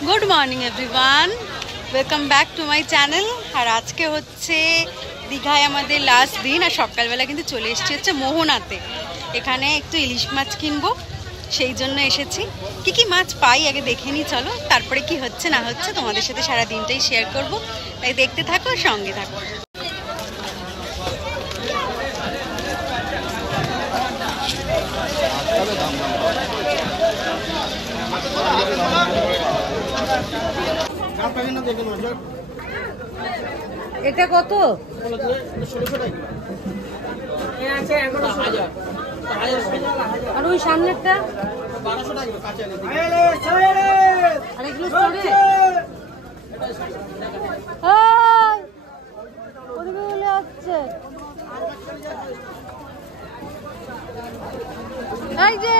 Good morning everyone, welcome back to my channel. और आज के होच्छे दीघाय आमादेर लास्ट दिन और सकालबेला किन्तु चले एसेछि होच्छे मोहनाते। एखाने एकटु इलिश माछ किनबो, সেই জন্য এসেছি। কি মাছ পাই আগে দেখে নিই, চলো। তারপরে কি হচ্ছে না হচ্ছে তোমাদের সাথে সারা দিনটাই শেয়ার করব, তাই দেখতে থাকো, সঙ্গে থাকো। এটা কত? আর ওই সামনেরটা 1200 টাকা কাঁচা আর এগুলো চড়ে ওদিকে বলে আসছে এই যে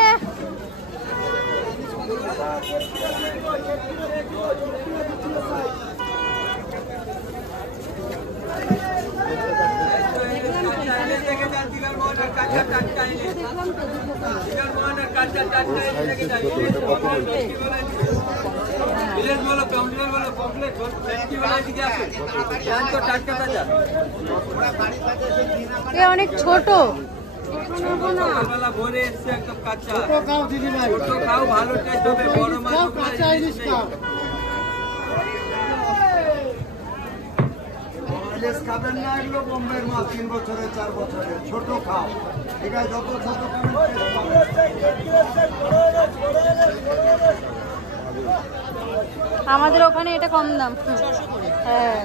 অনেক ছোট ইলিশ খাবেন না, এগুলো বোম্বের মাছ 3 বছরে 4 বছরে ছোট খাও। এখানে যত ছোট খাবেন আমাদের ওখানে এটা কম দাম। হ্যাঁ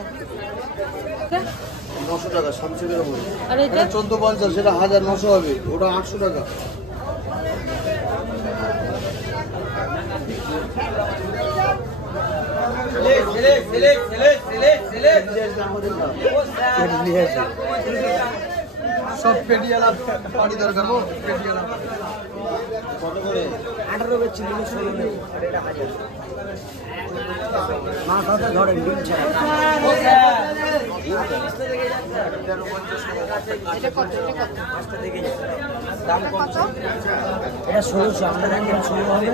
900 টাকা সামসের উপরে। আর এটা 1450, সেটা 1900 হবে, ওটা 800 টাকা। সব পেডিয়ালা পাড়ি দরকার গো, পেডিয়ালা কত করে? 18 বেচছি, 16 নেই, আর এটা 1000 মা কথা ধরেন দিন ছাড়া। এটা কত? এটা কত? আস্তে দেখে যাচ্ছে দাম কত? এটা 1600, আমরা রাখেন 16 হবে,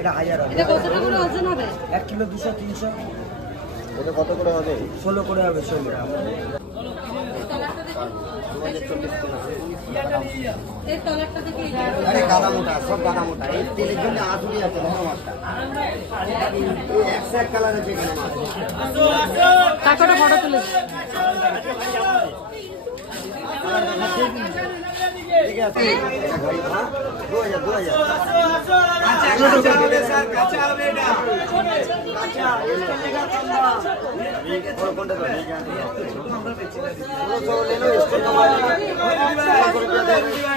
এটা 1000 হবে। এটা কত টাকা করে ওজন হবে? 1 কিলো 200 300। এটা কত করে হবে? 16 করে হবে, 16 টাকা। আরে গাদা মোটা, সব গাদা মোটা। এই তেলের জন্য আতুরি আছে বড় মাছটা। 101 কালার আছে এখানে মাছ। কাকড়া ফটো তুলে ঠিক আছে, এটা ঘড়ি না 2000 কাঁচা হবে স্যার, কাঁচা হবে এটা কাঁচা। এটা মেগা চান্দা বড় কোনটা তো মেগা আমরা বেচি না। তো লেলো স্টোর নাম্বার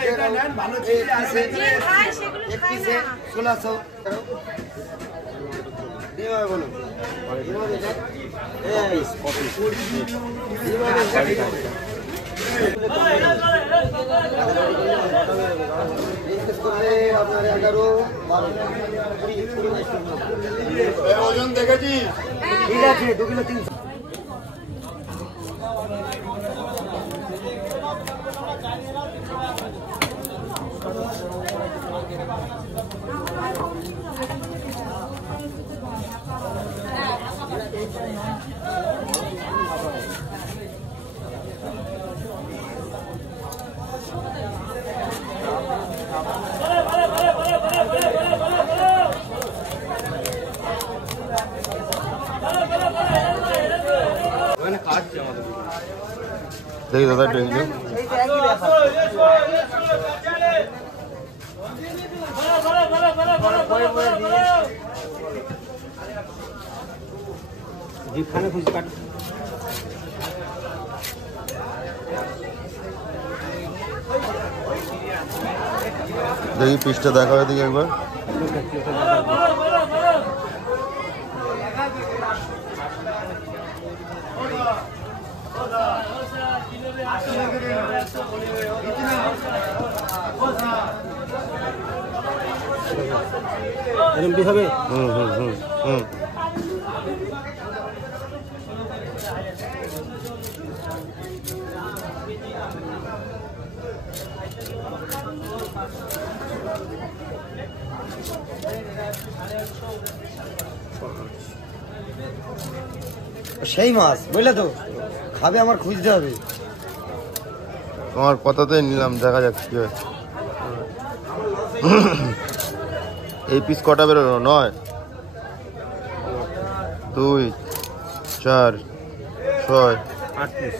এটা নেন, ভালো চিজ আছে। এক পিসে 1600 দিবা বলো। দিবা এটা এই কপি দিবা এটা আপনার 11 12 ওজন দেখেছি, ঠিক আছে 2 কিলো 300। দেখি দাদা দেখি যেখানে খুশি কাট। দেখি পিসটা দেখা হয় দিকে একবার। এরকম হবে। সেই মাছ বুঝলে তো, খাবে আমার খুঁজতে হবে। তোমার কথাতেই নিলাম, দেখা যাক কি হয়। এই পিস কটা বেরোলো? 9, 2, 4, 6, 8 পিস,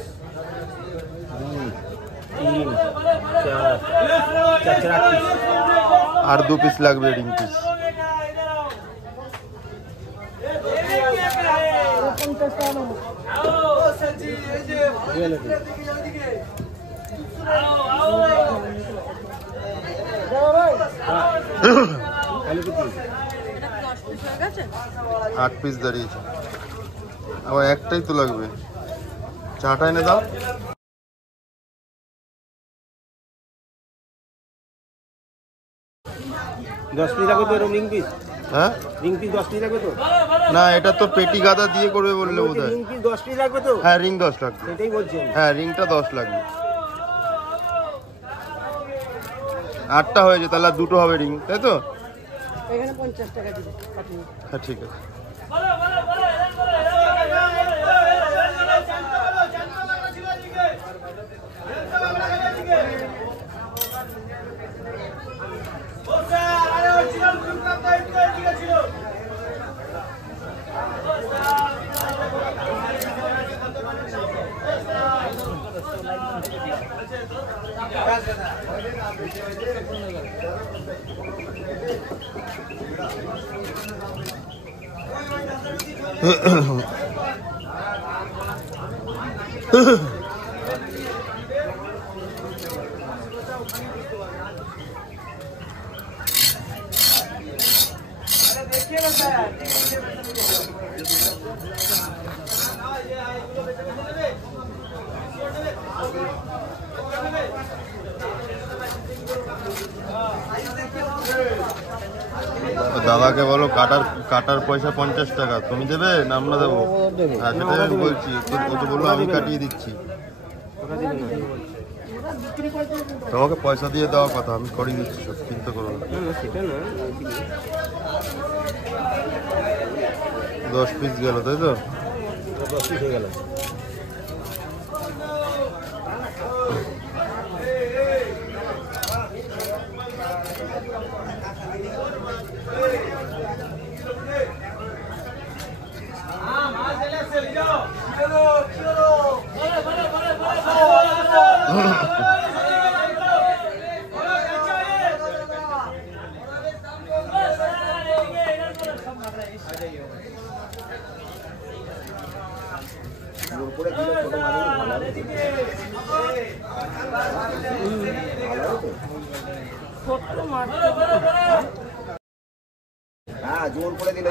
2, 3, 4, 4, 8 পিস। আর 2 পিস লাগবে রিং পিস। আট পিস দাঁড়িয়েছে, আবার একটাই তো লাগবে। চাটা এনে দাও। 10 পিস লাগবে তো রিং পিস? হ্যাঁ রিং পিস 10 পিস লাগবে তো? না, এটা তো পেটি গাদা দিয়ে করবে বললে বোধ হয়। রিং পিস 10 পিস লাগবে তো? হ্যাঁ রিং 10 লাগবে, সেটাই বলছি। হ্যাঁ রিংটা 10 লাগবে। 8টা হয়েছে, তাহলে আর 2টো হবে রিং, তাই তো? এখানে 50 টাকা দিবে। হ্যাঁ ঠিক আছে। দাদাকে বলো কাটার পয়সা 50 টাকা, তুমি দেবে না আমরা দেবো? হ্যাঁ সেটাই আমি বলছি, ও তো বললো আমি কাটিয়ে দিচ্ছি। তোমাকে পয়সা দিয়ে দেওয়ার কথা, আমি করিয়ে দিচ্ছি, সব চিন্তা করো না। 10 পিস গেল, তাই তো? 10 পিস হয়ে গেল। হ্যাঁ জোর করে দিলে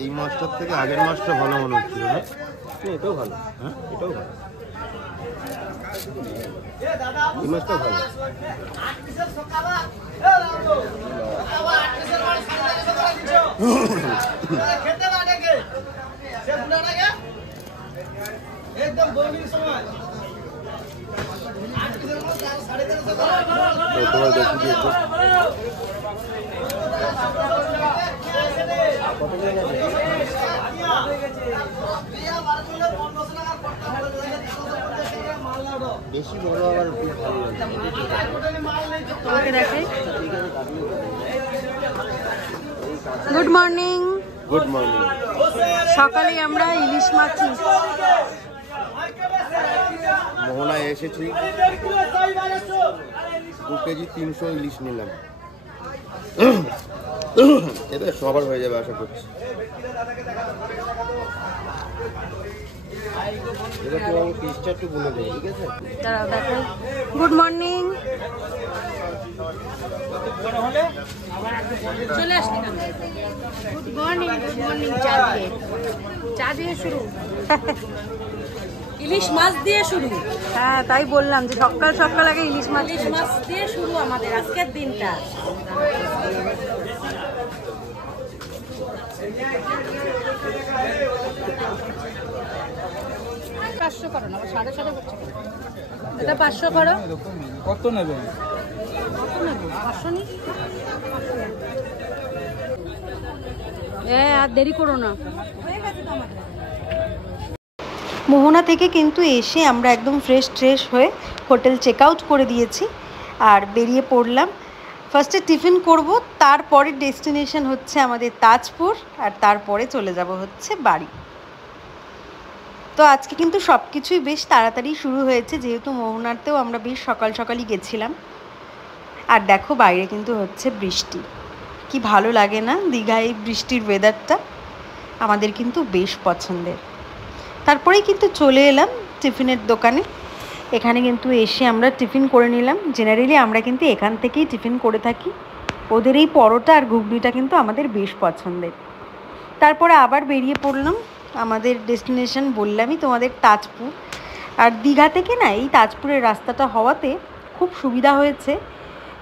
এই মাছটার থেকে আগের মাছটা ভালো মনে হচ্ছিল না? এটাও ভালো, হ্যাঁ এটাও ভালো, এই মাছটাও ভালো। বেশি বড় আবার তোমাকে দেখাই। Good morning. Good morning. সকালে আমরা ইলিশ মাছ মোহনায় এসেছি, 2 কেজি 300 ইলিশ নিলাম। এটা সবার হয়ে যাবে আশা করছি। এটা তো আমি পিসটা একটু বলে দেবো, ঠিক আছে? দাঁড়াও দেখাই। Good morning. চলে আসলি না? Good morning, good morning. চা দিয়ে শুরু। ইলিশ মাছ দিয়ে শুরু। হ্যাঁ তাই বললাম যে সকাল সকাল আগে ইলিশ মাছ। ইলিশ মাছ দিয়ে শুরু আমাদের আজকের দিনটা। পাঁচশো করো না, 7:30 হচ্ছে। এটা 500 করো। কত নেবেন? 500 নি? আর দেরি করো না। মোহনা থেকে কিন্তু এসে আমরা একদম ফ্রেশ হয়ে হোটেল চেক আউট করে দিয়েছি আর বেরিয়ে পড়লাম। ফার্স্টে টিফিন করব, তারপরে ডেস্টিনেশন হচ্ছে আমাদের তাজপুর, আর তারপরে চলে যাব হচ্ছে বাড়ি। তো আজকে কিন্তু সব কিছুই বেশ তাড়াতাড়ি শুরু হয়েছে, যেহেতু মোহনাতেও আমরা বেশ সকালই গেছিলাম। আর দেখো বাইরে কিন্তু হচ্ছে বৃষ্টি, কি ভালো লাগে না দীঘায় এই বৃষ্টির ওয়েদারটা, আমাদের কিন্তু বেশ পছন্দের। তারপরেই কিন্তু চলে এলাম টিফিনের দোকানে। এখানে কিন্তু এসে আমরা টিফিন করে নিলাম। জেনারেলি আমরা কিন্তু এখান থেকেই টিফিন করে থাকি। ওদের এই পরোটা আর ঘুগনিটা কিন্তু আমাদের বেশ পছন্দের। তারপরে আবার বেরিয়ে পড়লাম। আমাদের ডেস্টিনেশন বললামই তোমাদের তাজপুর। আর দীঘা থেকে না এই তাজপুরের রাস্তাটা হওয়াতে খুব সুবিধা হয়েছে,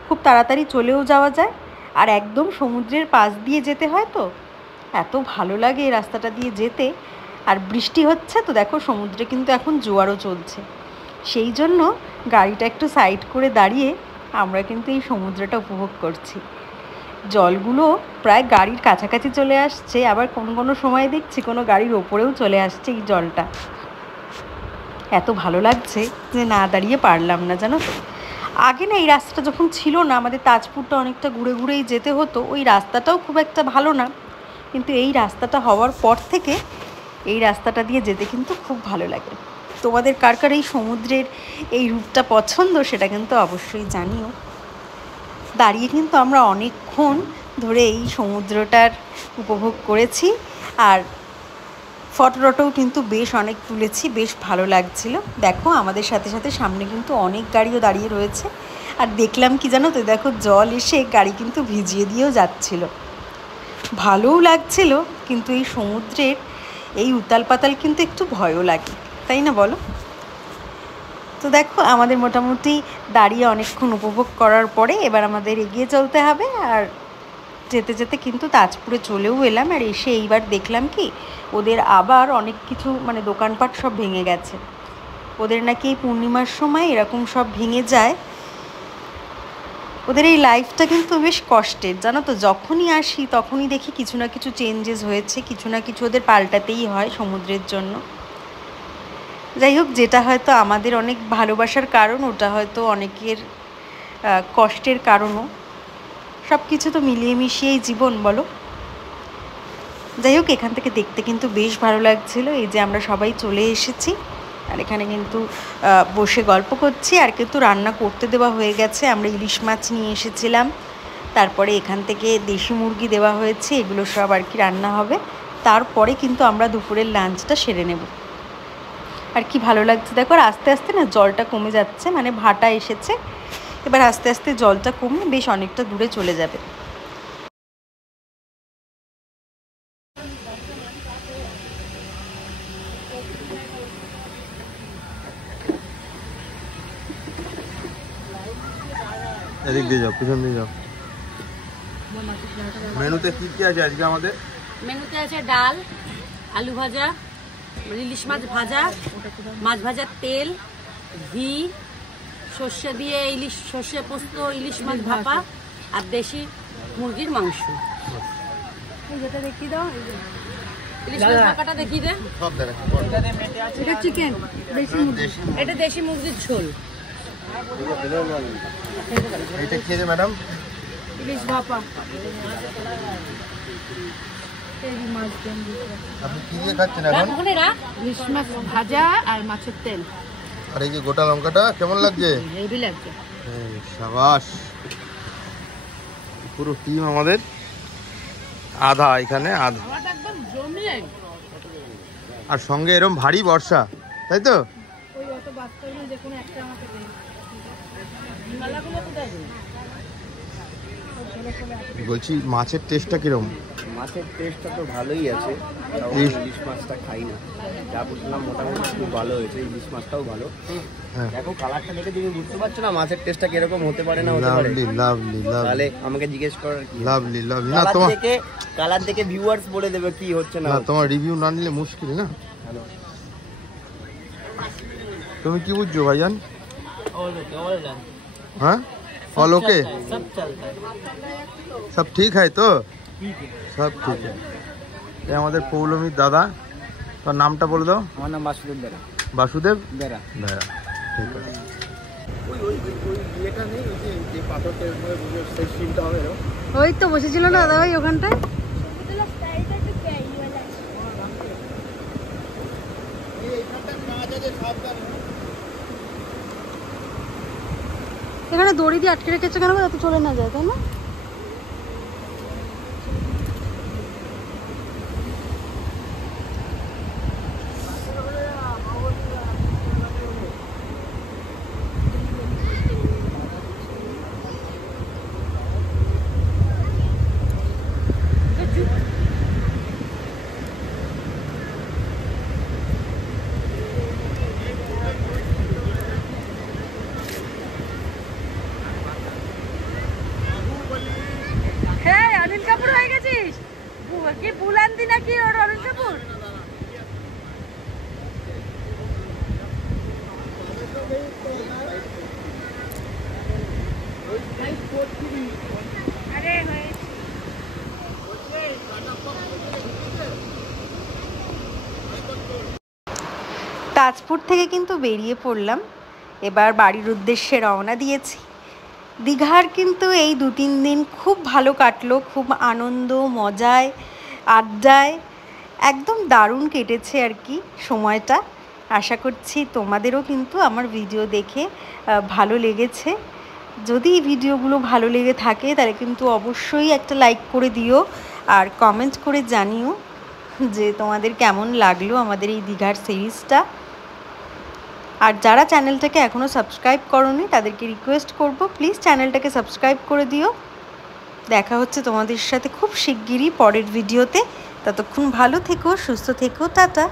খুব তাড়াতাড়ি চলেও যাওয়া যায়। আর একদম সমুদ্রের পাশ দিয়ে যেতে হয়, তো এত ভালো লাগে এই রাস্তাটা দিয়ে যেতে। আর বৃষ্টি হচ্ছে তো দেখো, সমুদ্রে কিন্তু এখন জোয়ারও চলছে, সেই জন্য গাড়িটা একটু সাইড করে দাঁড়িয়ে আমরা কিন্তু এই সমুদ্রটা উপভোগ করছি। জলগুলো প্রায় গাড়ির কাছাকাছি চলে আসছে, আবার কোনো সময় দেখছি কোনো গাড়ির ওপরেও চলে আসছে এই জলটা। এত ভালো লাগছে যে না দাঁড়িয়ে পারলাম না, জানো তো। আগে না এই রাস্তাটা যখন ছিল না, আমাদের তাজপুরটা অনেকটা ঘুরেই যেতে হতো, ওই রাস্তাটাও খুব একটা ভালো না। কিন্তু এই রাস্তাটা হওয়ার পর থেকে এই রাস্তাটা দিয়ে যেতে কিন্তু খুব ভালো লাগে। তোমাদের কার কার এই সমুদ্রের এই রূপটা পছন্দ সেটা কিন্তু অবশ্যই জানিও। দাঁড়িয়ে কিন্তু আমরা অনেকক্ষণ ধরে এই সমুদ্রটার উপভোগ করেছি, আর ফটোও কিন্তু বেশ অনেক তুলেছি, বেশ ভালো লাগছিল। দেখো আমাদের সাথে সামনে কিন্তু অনেক গাড়িও দাঁড়িয়ে রয়েছে। আর দেখলাম কি জানো তো, দেখো জল এসে গাড়ি কিন্তু ভিজিয়ে দিয়েও যাচ্ছিল, ভালোও লাগছিল। কিন্তু এই সমুদ্রের এই উতাল পাতাল কিন্তু একটু ভয়ও লাগে, তাই না বলো? তো দেখো আমাদের মোটামুটি দাঁড়িয়ে অনেকক্ষণ উপভোগ করার পরে এবার আমাদের এগিয়ে চলতে হবে। আর যেতে যেতে কিন্তু তাজপুরে চলেও এলাম। আর এসে এইবার দেখলাম কি, ওদের আবার অনেক কিছু মানে দোকানপাট সব ভেঙে গেছে। ওদের নাকি এই পূর্ণিমার সময় এরকম সব ভেঙে যায়। ওদের এই লাইফটা কিন্তু বেশ কষ্টের, জানো তো। যখনই আসি তখনই দেখি কিছু না কিছু চেঞ্জেস হয়েছে, কিছু না কিছু ওদের পাল্টাতেই হয় সমুদ্রের জন্য। যাই হোক, যেটা হয়তো আমাদের অনেক ভালোবাসার কারণ, ওটা হয়তো অনেকের কষ্টের কারণও। সব কিছু তো মিলিয়ে মিশিয়েই জীবন, বলো। যাই হোক, এখান থেকে দেখতে কিন্তু বেশ ভালো লাগছিল। এই যে আমরা সবাই চলে এসেছি, আর এখানে কিন্তু বসে গল্প করছি। আর কিন্তু রান্না করতে দেওয়া হয়ে গেছে। আমরা ইলিশ মাছ নিয়ে এসেছিলাম, তারপরে এখান থেকে দেশি মুরগি দেওয়া হয়েছে, এগুলো সব আর কি রান্না হবে। তারপরে কিন্তু আমরা দুপুরের লাঞ্চটা সেরে নেব। আর কি ভালো লাগছে দেখো, আর আস্তে আস্তে না জলটা কমে যাচ্ছে, মানে ভাটা এসেছে। এবার আস্তে আস্তে জলটা কমে বেশ অনেকটা দূরে চলে যাবে। এদিক দিয়ে যাও, পিছন দিয়ে যাও। মেনুতে কি কি আছে আজকে আমাদের? মেনুতে আছে ডাল, আলু ভাজা, ইলিশ মাছ ভাজা, মাছ ভাজার তেল, ঘি, সর্ষে দিয়ে ইলিশ, সর্ষে পোস্ত ইলিশ মাছ ভাপা, আর দেশি মুরগির মাংস। যেটা দেখিয়ে দাও, ইলিশ মাছ ভাপাটা দেখিয়ে দে। সব দেখা। এটা চিকেন, দেশি মুরগি, এটা দেশি মুরগির ঝোল। এইটা খেয়ে ম্যাডাম। ইলিশ ভাপা। আপনি কি দিয়ে খাচ্ছেন এখন? ইলিশ মাছ ভাজা আর মাছের তেল। আর এই যে গোটা লঙ্কাটা কেমন লাগছে? হেভি লাগছে। শাবাশ, পুরো টিম আমাদের আধা এখানে আধা। আর সঙ্গে এরকম ভারী বর্ষা, তাই তো? বলছি মাছের টেস্টটা কিরকম? মাছের টেস্টটা তো ভালোই আছে, ইলিশ মাছটা খাই না, যা বুঝলাম মোটামুটি খুব ভালো হয়েছে। ইলিশ মাছটাও ভালো। দেখো কালারটা দেখে তুমি বুঝতে পারছো না মাছের টেস্টটা কিরকম হতে পারে না হতে পারে। তাহলে আমাকে জিজ্ঞেস করার কি? লাভলি না, তোমার কালার দেখে ভিউয়ার্স বলে দেবে কি হচ্ছে না। তোমার রিভিউ না নিলে মুশকিল না। তুমি কি বুঝছো ভাইজান? हाँ ऑल ओके सब चलता है। सब ठीक है तो सब ठीक है ये আমাদের পৌলমীর দাদা তোর নামটা বলে দাও আমার নাম বাসুদেব বেরা। বাসুদেব বেরা। বেরা ঠিক আছে ওই তো বসেছিল না দাদা ভাই ওখানটায়। এখানে দড়ি দিয়ে আটকে রেখেছে কেন যাতে চলে না যায়, তাই না? হ্যাঁ অনিল কাপুর হয়ে গেছিস কি বুলান্দি নাকি ওর অনিল কাপুর? তাজপুর থেকে কিন্তু বেরিয়ে পড়লাম, এবার বাড়ির উদ্দেশ্যে রওনা দিয়েছি। দীঘার কিন্তু এই 2-3 দিন খুব ভালো কাটলো, খুব আনন্দ মজায় আড্ডায় একদম দারুণ কেটেছে আর কি সময়টা। আশা করছি তোমাদেরও কিন্তু আমার ভিডিও দেখে ভালো লেগেছে। যদি এই ভিডিওগুলো ভালো লেগে থাকে তাহলে কিন্তু অবশ্যই একটা লাইক করে দিও আর কমেন্ট করে জানিও যে তোমাদের কেমন লাগলো আমাদের এই দীঘার সিরিজটা। আর যারা চ্যানেলটাকে এখনও সাবস্ক্রাইব করোনি তাদেরকে রিকোয়েস্ট করব প্লিজ চ্যানেলটাকে সাবস্ক্রাইব করে দিও। দেখা হচ্ছে তোমাদের সাথে খুব শিগগিরই পরের ভিডিওতে। ততক্ষণ ভালো থেকো, সুস্থ থেকো, টাটা।